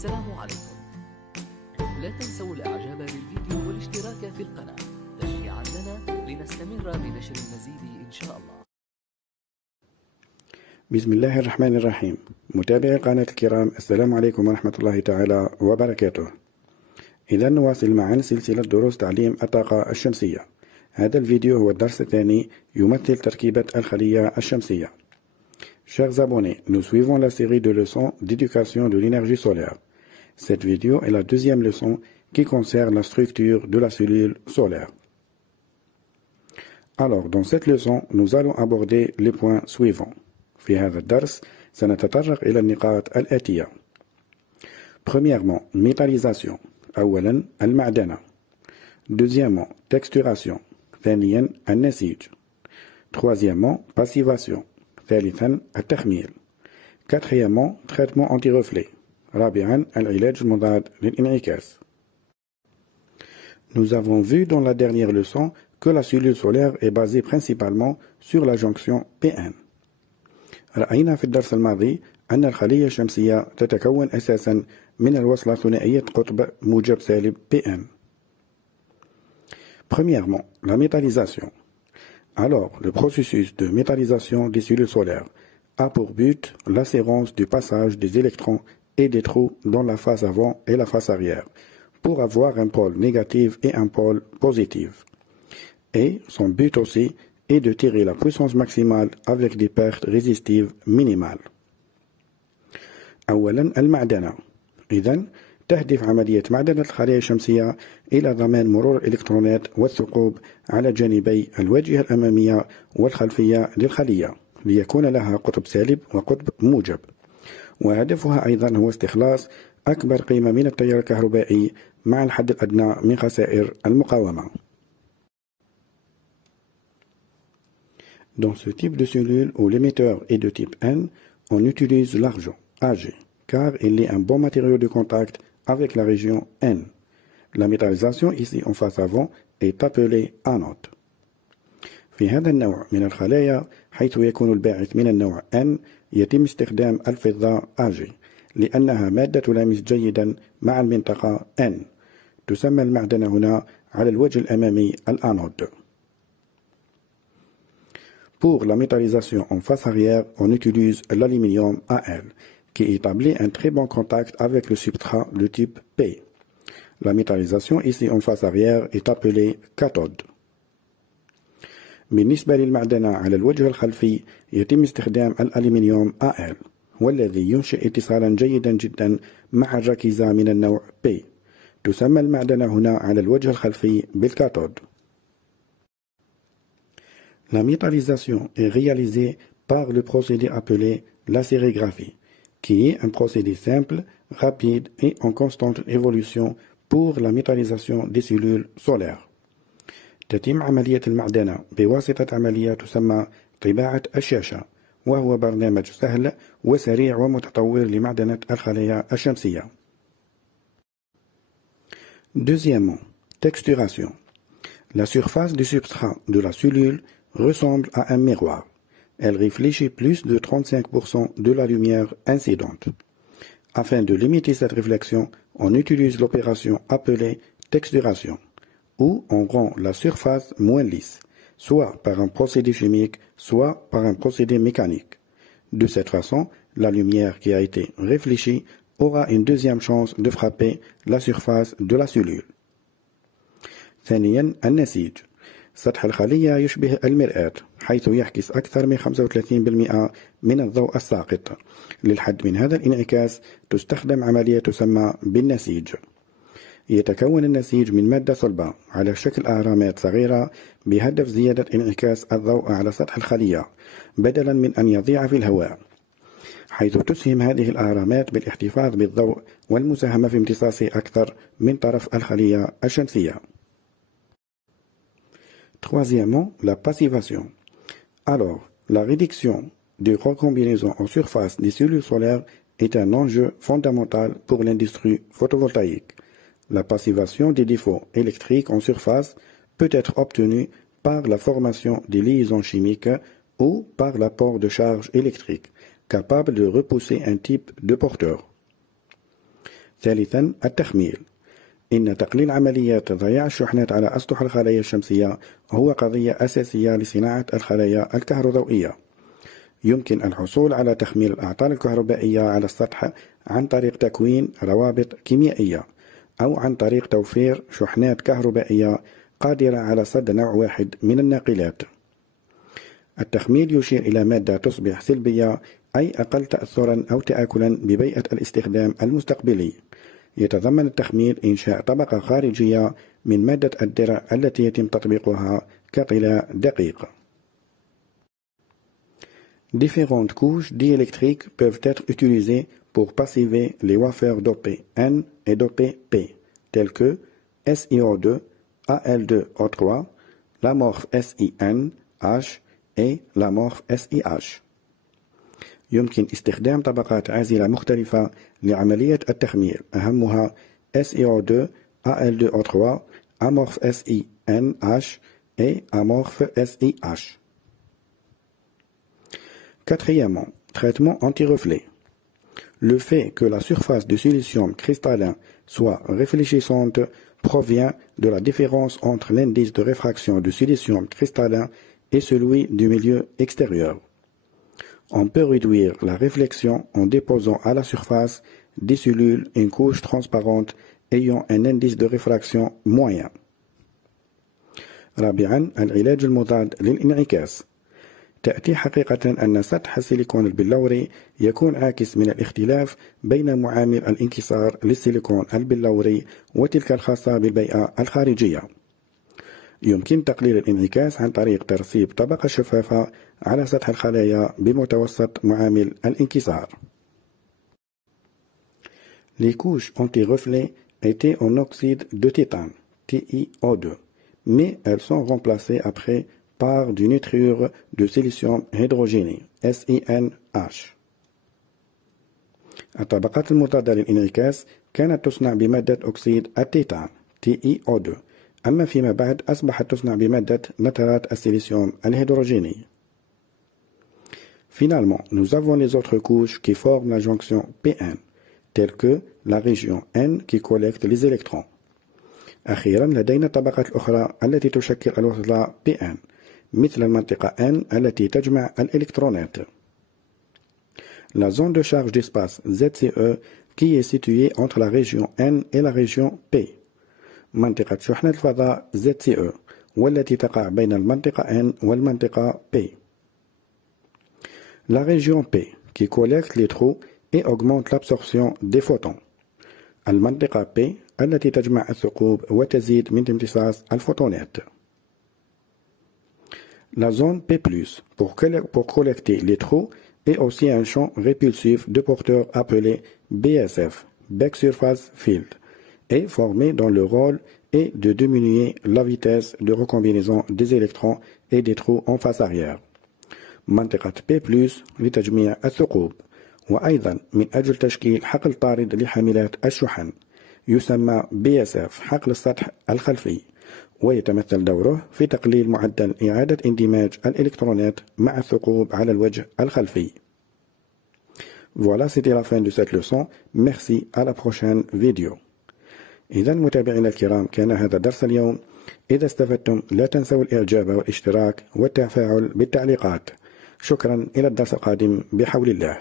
السلام عليكم. لا تنسوا الاعجاب بالفيديو والاشتراك في القناة تشجيعا لنا لنستمر بنشر المزيد ان شاء الله. بسم الله الرحمن الرحيم. متابعي القناة الكرام، السلام عليكم ورحمة الله تعالى وبركاته. إذا نواصل معا سلسلة دروس تعليم الطاقة الشمسية. هذا الفيديو هو الدرس الثاني يمثل تركيبة الخلية الشمسية. Chers abonnés, nous suivons la série de leçons d'éducation de l'énergie solaire. Cette vidéo est la deuxième leçon qui concerne la structure de la cellule solaire. Alors, dans cette leçon, nous allons aborder les points suivants. في هذا الدرس سنتطرق إلى النقاط الآتية. Premièrement, métallisation. أولا المعدنة. Deuxièmement, texturation. ثانيا النسيج. Troisièmement, passivation. ثالثا التخميل. Quatrièmement, traitement anti-reflet. رابعا العلاج المضاد للانعكاس. Nous avons vu dans la dernière leçon que la cellule solaire est basée principalement sur la jonction Pn. رأينا في الدرس الماضي أن الخلية الشمسية تتكون أساسا من الوصلة ثنائية قطب موجب سالب Pn. Premièrement, la métallisation. Alors, le processus de métallisation des cellules solaires a pour but l'assurance du passage des électrons et des trous dans la face avant et la face arrière pour avoir un pôle négatif et un pôle positif. Et son but aussi est de tirer la puissance maximale avec des pertes résistives minimales. أولا المعدنة. إذن تهدف عملية معدنة الخلايا الشمسية إلى ضمان مرور الإلكترونات والثقوب على جانبي الواجهة الأمامية والخلفية للخلية ليكون لها قطب سالب وقطب موجب. وهدفها أيضا هو استخلاص أكبر قيمة من التيار الكهربائي مع الحد الأدنى من خسائر المقاومة. Dans ce type de cellule où l'émetteur est de type N, on utilise l'argent, Ag, car il est un bon matériau de contact avec la région N. La métallisation ici en face avant est appelée anode. في هذا النوع من الخلايا حيث يكون الباعث من النوع N يتم استخدام الفضة Ag لأنها مادة تلامس جيدا مع المنطقة N. تسمى المعدنة هنا على الوجه الأمامي الانود. Pour la métallisation en face arrière, on utilise l'aluminium Al, qui établit un très bon contact avec le substrat de type P. La métallisation ici en face arrière est appelée cathode. بالنسبة للمعدنة على الوجه الخلفي يتم استخدام الألمنيوم Al والذي ينشئ اتصالا جيدا جدا مع الركيزة من النوع P. تسمى المعدنة هنا على الوجه الخلفي بالكاثود. La métallisation est réalisée par le procédé appelé la sérigraphie, qui est un procédé simple, rapide et en constante évolution pour la métallisation des cellules solaires. تتم عملية المعدنة بواسطة عملية تسمى طباعة الشاشة، وهو برنامج سهل وسريع ومتطور لمعدنة الخلايا الشمسية. Deuxièmement, texturation. La surface du substrat de la cellule ressemble à un miroir. Elle réfléchit plus de 35% de la lumière incidente. Afin de limiter cette réflexion, on utilise l'opération appelée texturation, où on rend la surface moins lisse, soit par un procédé chimique, soit par un procédé mécanique. De cette façon, la lumière qui a été réfléchie aura une deuxième chance de frapper la surface de la cellule. ثانيا النسيج. سطح الخلية يشبه المرآة حيث يعكس أكثر من 35% من الضوء الساقط. للحد من هذا الانعكاس تستخدم عملية تسمى بالنسيج. يتكون النسيج من مادة صلبة على شكل أهرامات صغيرة بهدف زيادة انعكاس الضوء على سطح الخلية بدلا من أن يضيع في الهواء، حيث تسهم هذه الأهرامات بالاحتفاظ بالضوء والمساهمة في امتصاصه أكثر من طرف الخلية الشمسية. Troisièmement, la passivation. Alors, la réduction des recombinaisons en surface des cellules solaires est un enjeu fondamental pour l'industrie photovoltaïque. La passivation des défauts électriques en surface peut être obtenue par la formation des liaisons chimiques ou par l'apport de charges électriques capables de repousser un type de porteur. ثالثا التخميل. إن تقليل عمليات ضياع الشحنات على أسطح الخلايا الشمسية هو قضية أساسية لصناعة الخلايا الكهروضوئية. يمكن الحصول على تخميل الأعطال الكهربائية على السطح عن طريق تكوين روابط كيميائية أو عن طريق توفير شحنات كهربائية قادرة على صد نوع واحد من الناقلات. التخميل يشير إلى مادة تصبح سلبية أي أقل تأثرا أو تآكلا ببيئة الاستخدام المستقبلي. يتضمن التخميل إنشاء طبقة خارجية من مادة الدرع التي يتم تطبيقها كطلاء دقيق. Différentes couches diélectriques peuvent être utilisées pour passiver les wafers dopés N et dopés P, tels que SiO2, Al2O3, l'amorphe SiN, H et l'amorphe SiH. يمكن استخدام طبقات عازلة مختلفة لعملية التخمير، أهمها SiO2, Al2O3, amorphe SiNH et amorphe SiH. Quatrièmement, traitement anti-reflet. Le fait que la surface du silicium cristallin soit réfléchissante provient de la différence entre l'indice de réfraction du silicium cristallin et celui du milieu extérieur. On peut réduire la réflexion en déposant à la surface des cellules une couche transparente ayant un indice de réfraction moyen. رابعا، العلاج المضاد للانعكاس. تأتي حقيقة أن سطح السيليكون البلوري يكون عاكس من الاختلاف بين معامل الانكسار للسيليكون البلوري وتلك الخاصة بالبيئة الخارجية. يمكن تقليل الانعكاس عن طريق ترسيب طبقة شفافة على سطح الخلايا بمتوسط معامل الانكسار. Les couches anti-reflets étaient en oxyde de titane, TiO2, mais elles sont remplacées après par du nitrure de silicium hydrogéné, SiNH. الطبقات المضادة للانعكاس كانت تصنع بمادة أكسيد التيتان TiO2، أما فيما بعد أصبحت تصنع بمادة نترات السيليسيوم الهيدروجيني. Finalement, nous avons les autres couches qui forment la jonction PN, telles que la région N qui collecte les électrons. أخيرا لدينا الطبقات الأخرى التي تشكل الوصلة PN، مثل المنطقة N التي تجمع الإلكترونات. La zone de charge d'espace ZCE qui est située entre la région N et la région P. منطقة شحنة الفضاء ZCE والتي تقع بين المنطقة N والمنطقة P. La région P qui collecte les trous et augmente l'absorption des photons. المنطقة P التي تجمع الثقوب وتزيد من امتصاص الفوتونات. La zone P+, pour collecter les trous, est aussi un champ répulsif de porteurs appelé BSF, Back Surface Field, et formé dont le rôle est de diminuer la vitesse de recombinaison des électrons et des trous en face arrière. منطقة P+, لتجميع الثقوب، وأيضا من أجل تشكيل حقل طارد لحاملات الشحن يسمى BSF حقل السطح الخلفي، ويتمثل دوره في تقليل معدل إعادة اندماج الإلكترونات مع الثقوب على الوجه الخلفي. Voilà, c'était la fin de cette leçon. Merci, à la prochaine vidéo. إذا متابعينا الكرام، كان هذا درس اليوم. إذا استفدتم لا تنسوا الإعجاب والاشتراك والتفاعل بالتعليقات. شكرا، إلى الدرس القادم بحول الله.